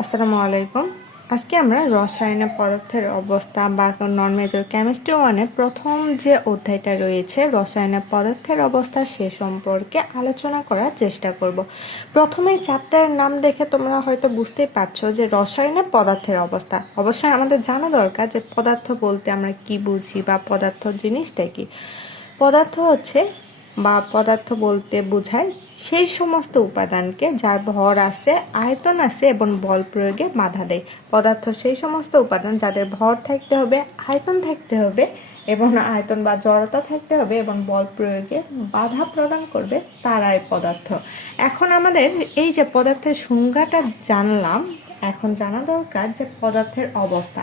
আসসালামু আলাইকুম। আজকে আমরা রসায়নে পদার্থের অবস্থা বা নন মেজর কেমিস্ট্রি ওয়ানের প্রথম যে অধ্যায়টা রয়েছে রসায়নে পদার্থের অবস্থা সে সম্পর্কে আলোচনা করার চেষ্টা করব। প্রথমেই চ্যাপ্টারের নাম দেখে তোমরা হয়তো বুঝতেই পারছো যে রসায়নে পদার্থের অবস্থা। অবশ্যই আমাদের জানা দরকার যে পদার্থ বলতে আমরা কি বুঝি বা পদার্থ জিনিসটা কি। পদার্থ হচ্ছে বা পদার্থ বলতে বোঝায় সেই সমস্ত উপাদানকে যার ভর আছে, আয়তন আছে এবং বল প্রয়োগে বাধা দেয়। পদার্থ সেই সমস্ত উপাদান যাদের ভর থাকতে হবে, আয়তন থাকতে হবে এবং আয়তন বা জড়তা থাকতে হবে এবং বল প্রয়োগে বাধা প্রদান করবে, তারাই পদার্থ। এখন আমাদের এই যে পদার্থের সংজ্ঞাটা জানলাম, এখন জানা দরকার যে পদার্থের অবস্থা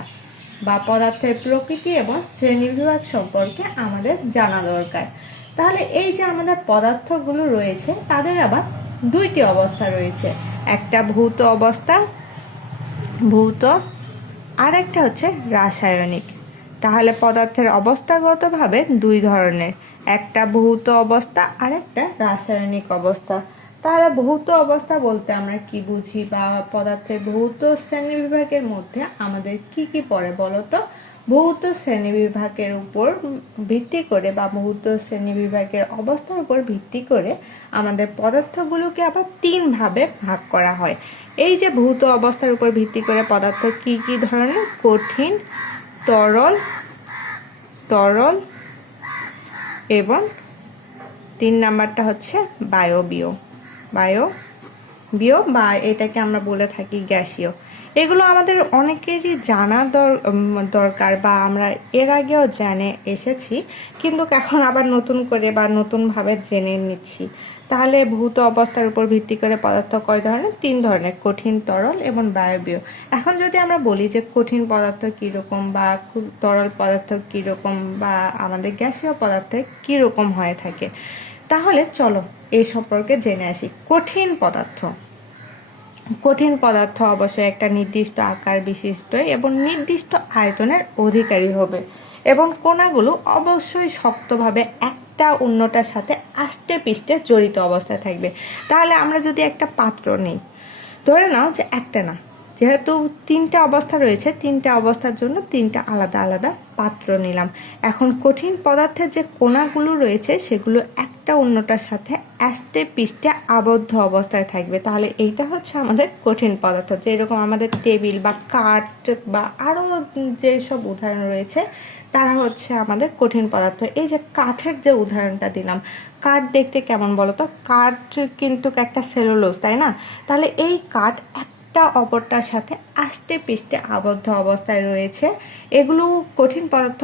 বা পদার্থের প্রকৃতি এবং শ্রেণীবিভাগ সম্পর্কে আমাদের জানা দরকার। তাহলে এই যে আমাদের পদার্থগুলো রয়েছে তাদের আবার দুইটি অবস্থা রয়েছে, একটা ভৌত অবস্থা, ভৌত, আর একটা হচ্ছে রাসায়নিক। তাহলে পদার্থের অবস্থাগতভাবে দুই ধরনের, একটা ভৌত অবস্থা আর একটা রাসায়নিক অবস্থা। তাহলে ভৌত অবস্থা বলতে আমরা কি বুঝি বা পদার্থের ভৌত শ্রেণীবিভাগের মধ্যে আমাদের কি কি পড়ে বলো তো। ভৌত শ্রেণীবিভাগের উপর ভিত্তি করে বা ভৌত শ্রেণীবিভাগের অবস্থার উপর ভিত্তি করে আমাদের পদার্থগুলোকে আবার তিন ভাবে ভাগ করা হয়। এই যে ভৌত অবস্থার উপর ভিত্তি করে পদার্থ কি কি ধরনের, কঠিন, তরল, তরল এবং তিন নাম্বারটা হচ্ছে বায়বীয়, বায়বীয় বা এটাকে আমরা বলে থাকি গ্যাসীয়। এগুলো আমাদের অনেকেরই জানা দরকার বা আমরা এর আগেও জেনে এসেছি, কিন্তু এখন আবার নতুন করে বা নতুনভাবে জেনে নিচ্ছি। তাহলে ভৌত অবস্থার উপর ভিত্তি করে পদার্থ কয় ধরনের? তিন ধরনের, কঠিন, তরল এবং বায়বীয়। এখন যদি আমরা বলি যে কঠিন পদার্থ কীরকম বা তরল পদার্থ কীরকম বা আমাদের গ্যাসীয় পদার্থ কীরকম হয়ে থাকে, তাহলে চলো এই সম্পর্কে জেনে আসি। কঠিন পদার্থ, কঠিন পদার্থ অবশ্যই একটা নির্দিষ্ট আকার বিশিষ্ট এবং নির্দিষ্ট আয়তনের অধিকারী হবে এবং কণাগুলো অবশ্যই শক্তভাবে একটা অন্যটার সাথে আষ্টে পিষ্টে জড়িত অবস্থায় থাকবে। তাহলে আমরা যদি একটা পাত্র নিই, ধরে নাও যে একটা না, যেহেতু তিনটা অবস্থা রয়েছে, তিনটা অবস্থার জন্য তিনটা আলাদা আলাদা পাত্র নিলাম। এখন কঠিন পদার্থের যে কণাগুলো রয়েছে সেগুলো একটা অন্যটার সাথে আষ্টে পিষ্টে আবদ্ধ অবস্থায় থাকবে। তাহলে এইটা হচ্ছে আমাদের কঠিন পদার্থ। যেরকম আমাদের টেবিল বা কাঠ বা আরও যেসব উদাহরণ রয়েছে তারা হচ্ছে আমাদের কঠিন পদার্থ। এই যে কাঠের যে উদাহরণটা দিলাম, কাঠ দেখতে কেমন বলো তো? কাঠ কিন্তু একটা সেলুলোজ, তাই না? তাহলে এই কাঠ একটা অপরটার সাথে আষ্টে পিষ্টে আবদ্ধ অবস্থায় রয়েছে। এগুলো কঠিন পদার্থ,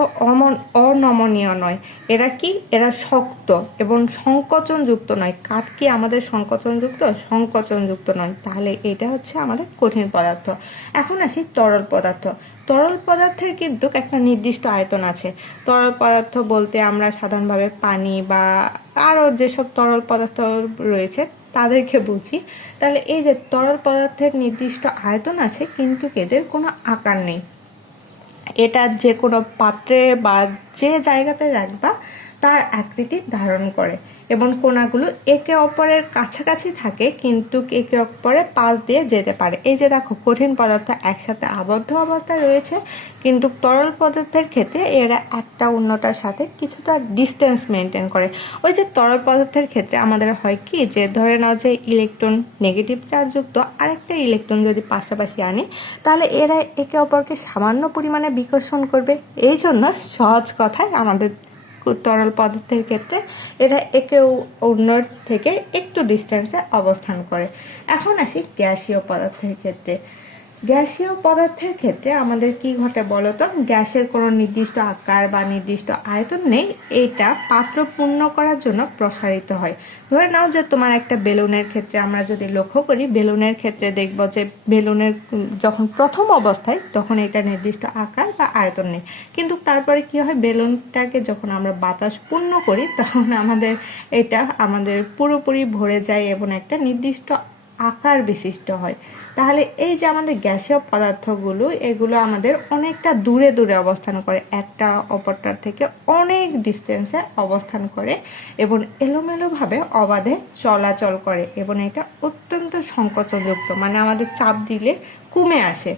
অনমনীয় নয়। এরা কি? এরা শক্ত এবং সংকোচনযুক্ত নয়। কাঠ কি আমাদের সংকোচনযুক্ত? সংকোচনযুক্ত নয়। তাহলে এটা হচ্ছে আমাদের কঠিন পদার্থ। এখন আসি তরল পদার্থ। তরল পদার্থের কিন্তু একটা নির্দিষ্ট আয়তন আছে। তরল পদার্থ বলতে আমরা সাধারণভাবে পানি বা আরও যেসব তরল পদার্থ রয়েছে তাদেরকে বুঝি। তাহলে এই যে তরল পদার্থের নির্দিষ্ট আয়তন আছে, কিন্তু এদের কোনো আকার নেই। এটা যে কোনো পাত্রে বা যে জায়গাতে রাখবা তার আকৃতি ধারণ করে এবং কণাগুলো একে অপরের কাছাকাছি থাকে কিন্তু একে অপরের পাশ দিয়ে যেতে পারে। এই যে দেখো, কঠিন পদার্থ একসাথে আবদ্ধ অবস্থায় রয়েছে, কিন্তু তরল পদার্থের ক্ষেত্রে এরা একটা অন্যটার সাথে কিছুটা ডিস্টেন্স মেনটেন করে। ওই যে তরল পদার্থের ক্ষেত্রে আমাদের হয় কি, যে ধরে নাও যে ইলেকট্রন নেগেটিভ চার্জযুক্ত আরেকটা ইলেকট্রন যদি পাশাপাশি আনি, তাহলে এরা একে অপরকে সামান্য পরিমাণে বিকর্ষণ করবে। এই জন্য সহজ কথায় আমাদের তরল পদার্থের ক্ষেত্রে এরা একে অন্যর থেকে একটু ডিস্টেন্সে অবস্থান করে। এখন আসি গ্যাসীয় পদার্থের ক্ষেত্রে। গ্যাসীয় পদার্থের ক্ষেত্রে আমাদের কি ঘটে বলতো? গ্যাসের কোনো নির্দিষ্ট আকার বা নির্দিষ্ট আয়তন নেই, এটা পাত্র পূর্ণ করার জন্য প্রসারিত হয়। ধরে নাও যে তোমার একটা বেলুনের ক্ষেত্রে আমরা যদি লক্ষ্য করি, বেলুনের ক্ষেত্রে দেখব যে বেলুনের যখন প্রথম অবস্থায় তখন এটা নির্দিষ্ট আকার বা আয়তন নেই, কিন্তু তারপরে কি হয়, বেলুনটাকে যখন আমরা বাতাস পূর্ণ করি তখন আমাদের এটা পুরোপুরি ভরে যায় এবং একটা নির্দিষ্ট আকার বিশিষ্ট হয়। তাহলে এই যে আমাদের গ্যাসীয় পদার্থগুলো, এগুলো আমাদের অনেকটা দূরে দূরে অবস্থান করে, একটা অপরটার থেকে অনেক ডিস্টেন্সে অবস্থান করে এবং এলোমেলোভাবে অবাধে চলাচল করে এবং এটা অত্যন্ত সংকোচনযুক্ত, মানে আমাদের চাপ দিলে কমে আসে।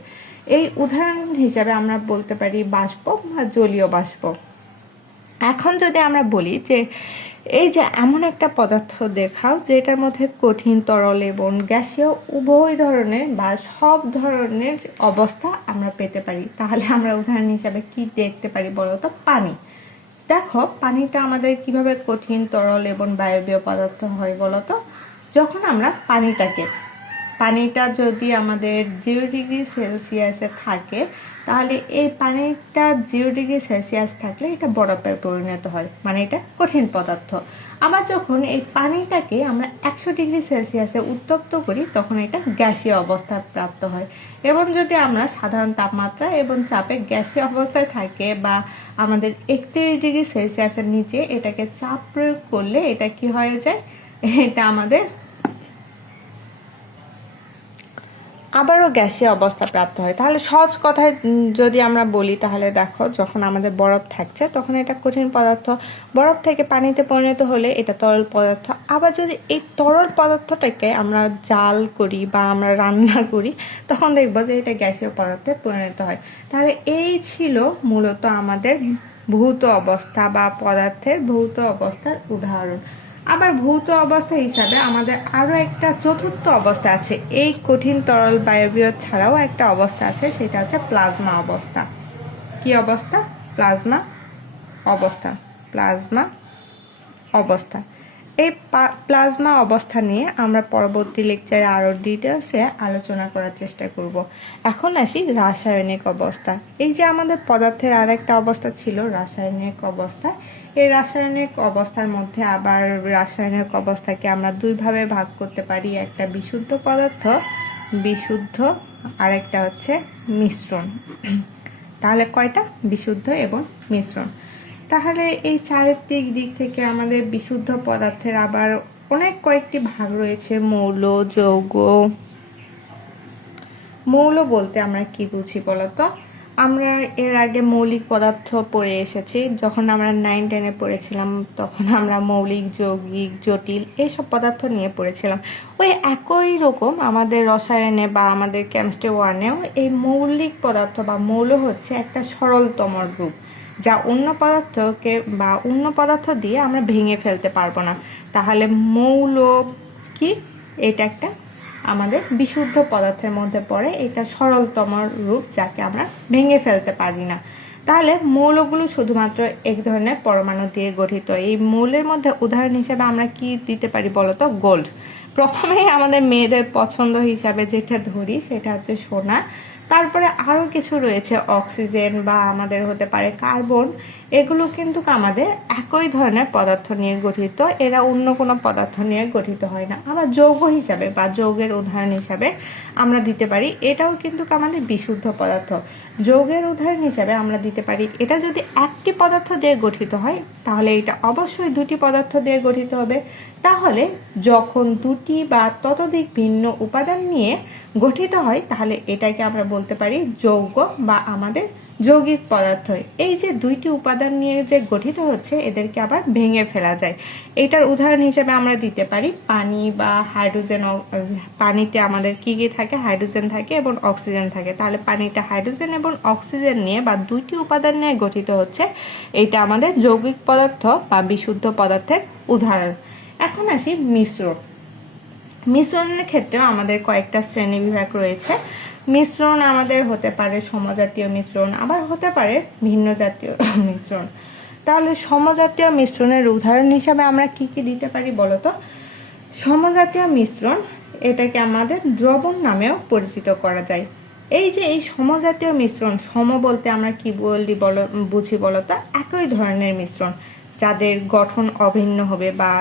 এই উদাহরণ হিসাবে আমরা বলতে পারি বাষ্প বা জলীয় বাষ্প। এখন যদি আমরা বলি যে এই যে এমন একটা পদার্থ দেখাও যেটার মধ্যে কঠিন, তরল এবং গ্যাসীয় উভয় ধরনের বা সব ধরনের অবস্থা আমরা পেতে পারি, তাহলে আমরা উদাহরণ হিসাবে কি দেখতে পারি বলতো? পানি। দেখো পানিটা আমাদের কিভাবে কঠিন, তরল এবং বায়বীয় পদার্থ হয় বলতো? যখন আমরা পানিটা যদি আমাদের 0°C থাকে, তাহলে এই পানিটা 0°C থাকলে এটা বরফে পরিণত হয়, মানে এটা কঠিন পদার্থ। আবার যখন এই পানিটাকে আমরা 100°C উত্তপ্ত করি, তখন এটা গ্যাসীয় অবস্থা প্রাপ্ত হয়। এবং যদি আমরা সাধারণ তাপমাত্রা এবং চাপে গ্যাসীয় অবস্থায় থাকে বা আমাদের 31°C নিচে এটাকে চাপ প্রয়োগ করলে এটা কি হয়ে যায়? এটা আমাদের আবারও গ্যাসীয় অবস্থা প্রাপ্ত হয়। তাহলে সহজ কথায় যদি আমরা বলি, তাহলে দেখো যখন আমাদের বরফ থাকছে তখন এটা কঠিন পদার্থ, বরফ থেকে পানিতে পরিণত হলে এটা তরল পদার্থ। আবার যদি এই তরল পদার্থটাকে আমরা জাল করি বা আমরা রান্না করি, তখন দেখবো যে এটা গ্যাসীয় পদার্থে পরিণত হয়। তাহলে এই ছিল মূলত আমাদের ভৌত অবস্থা বা পদার্থের ভৌত অবস্থার উদাহরণ। আবার ভৌত অবস্থা হিসাবে আমাদের আরও একটা চতুর্থ অবস্থা আছে। এই কঠিন, তরল, বায়বীয় ছাড়াও একটা অবস্থা আছে, সেটা হচ্ছে প্লাজমা অবস্থা। কি অবস্থা? প্লাজমা অবস্থা। প্লাজমা অবস্থা। এই প্লাজমা অবস্থা নিয়ে আমরা পরবর্তী লেকচারে আরও ডিটেলসে আলোচনা করার চেষ্টা করব। এখন আসি রাসায়নিক অবস্থা। এই যে আমাদের পদার্থের আর একটা অবস্থা ছিল রাসায়নিক অবস্থা, এই রাসায়নিক অবস্থার মধ্যে আবার রাসায়নিক অবস্থাকে আমরা দুইভাবে ভাগ করতে পারি, একটা বিশুদ্ধ পদার্থ, বিশুদ্ধ, আর একটা হচ্ছে মিশ্রণ। তাহলে কয়টা? বিশুদ্ধ এবং মিশ্রণ। তাহলে এই চারিত্রিক দিক থেকে আমাদের বিশুদ্ধ পদার্থের আবার অনেক কয়েকটি ভাগ রয়েছে। মৌল, যৌগ। মৌল বলতে আমরা কি বুঝি বলতো? আমরা এর আগে মৌলিক পদার্থ পড়ে এসেছি, যখন আমরা 9-10-এ পড়েছিলাম তখন আমরা মৌলিক, যৌগিক, জটিল এইসব পদার্থ নিয়ে পড়েছিলাম। ওই একই রকম আমাদের রসায়নে বা আমাদের কেমিস্ট্রি 1-এও এই মৌলিক পদার্থ বা মৌল হচ্ছে একটা সরলতম রূপ, যা অন্য পদার্থকে বা অন্য পদার্থ দিয়ে আমরা ভেঙে ফেলতে পারবো না। তাহলে মৌল কি? এটা একটা আমাদের বিশুদ্ধ পদার্থের মধ্যে পড়ে, এটা সরলতম রূপ যাকে আমরা ভেঙে ফেলতে পারি না। তাহলে মৌলগুলো শুধুমাত্র এক ধরনের পরমাণু দিয়ে গঠিত। এই মৌলের মধ্যে উদাহরণ হিসেবে আমরা কি দিতে পারি বলতো? গোল্ড। প্রথমেই আমাদের মেয়েদের পছন্দ হিসাবে যেটা ধরি সেটা হচ্ছে সোনা। তারপরে আরও কিছু রয়েছে, অক্সিজেন বা আমাদের হতে পারে কার্বন। এগুলো কিন্তু আমাদের একই ধরনের পদার্থ নিয়ে গঠিত, এরা অন্য কোনো পদার্থ নিয়ে গঠিত হয় না। আমরা যৌগ হিসাবে বা যৌগের উদাহরণ হিসাবে আমরা দিতে পারি, এটাও কিন্তু আমাদের বিশুদ্ধ পদার্থ। যৌগের উদাহরণ হিসাবে আমরা দিতে পারি, এটা যদি একটি পদার্থ দিয়ে গঠিত হয় তাহলে এটা অবশ্যই দুটি পদার্থ দিয়ে গঠিত হবে। তাহলে যখন দুটি বা ততোধিক ভিন্ন উপাদান নিয়ে গঠিত হয় তাহলে এটাকে আমরা বলতে পারি যৌগ বা আমাদের যৌগিক পদার্থ। এই যে দুইটি উপাদান নিয়ে যে গঠিত হচ্ছে এদেরকে আবার ভেঙে ফেলা যায়। এটার উদাহরণ হিসেবে আমরা দিতে পারি পানি বা হাইড্রোজেন। পানিতে আমাদের কি কি থাকে? হাইড্রোজেন থাকে এবং অক্সিজেন থাকে। তাহলে পানিটা হাইড্রোজেন এবং অক্সিজেন নিয়ে বা দুইটি উপাদান নিয়ে গঠিত হচ্ছে, এটা আমাদের যৌগিক পদার্থ বা বিশুদ্ধ পদার্থের উদাহরণ। এখন আসি মিশ্রণ। মিশ্রণের ক্ষেত্রেও আমাদের কয়েকটা শ্রেণী বিভাগ রয়েছে। মিশ্রণ আমাদের হতে পারে সমজাতীয় মিশ্রণ, আবার হতে পারে ভিন্ন জাতীয় মিশ্রণ। তাহলে সমজাতীয় মিশ্রণের উদাহরণ হিসাবে আমরা কি কি দিতে পারি বলতো? সমজাতীয় মিশ্রণ, এটাকে আমাদের দ্রবণ নামেও পরিচিত করা যায়। এই যে এই সমজাতীয় মিশ্রণ, সম বলতে আমরা কি বুঝি বলতো? একই ধরনের মিশ্রণ যাদের গঠন অভিন্ন হবে বা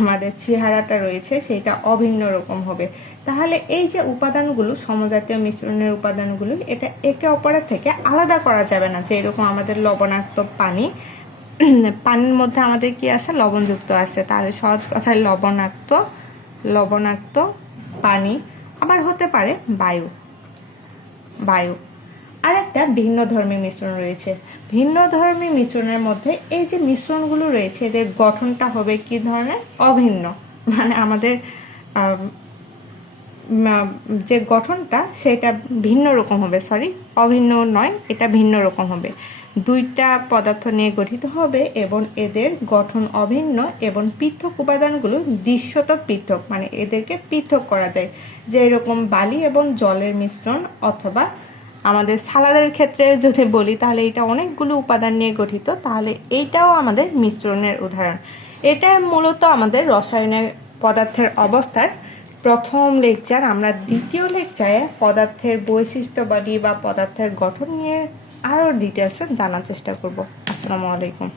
আমাদের চেহারাটা রয়েছে সেটা অভিন্ন রকম হবে। তাহলে এই যে উপাদানগুলো, সমজাতীয় মিশ্রণের উপাদানগুলো, এটা একে অপরের থেকে আলাদা করা যাবে না। যে এরকম আমাদের লবণাক্ত পানি, পানির মধ্যে আমাদের কি আছে? লবণযুক্ত আছে। তাহলে সহজ কথায় লবণাক্ত পানি আবার হতে পারে বায়ু। বায়ু আর একটা ভিন্ন ধর্মী মিশ্রণ রয়েছে। ভিন্ন ধর্মী মিশ্রণের মধ্যে এই যে মিশ্রণগুলো রয়েছে এদের গঠনটা হবে কি ধরনের? অভিন্ন। মানে আমাদের যে গঠনটা সেটা ভিন্ন রকম হবে, সরি অভিন্ন নয়, এটা ভিন্ন রকম হবে। দুইটা পদার্থ নিয়ে গঠিত হবে এবং এদের গঠন অভিন্ন এবং পৃথক উপাদানগুলো দৃশ্যত পৃথক, মানে এদেরকে পৃথক করা যায়। যে এরকম বালি এবং জলের মিশ্রণ, অথবা আমাদের সালাদের ক্ষেত্রে যদি বলি তাহলে এটা অনেকগুলো উপাদান নিয়ে গঠিত, তাহলে এইটাও আমাদের মিশ্রণের উদাহরণ। এটা মূলত আমাদের রসায়নের পদার্থের অবস্থার প্রথম লেকচার। আমরা দ্বিতীয় লেকচারে পদার্থের বৈশিষ্ট্যাবলী বা পদার্থের গঠন নিয়ে আরও ডিটেলসে জানার চেষ্টা করব। আসসালামু আলাইকুম।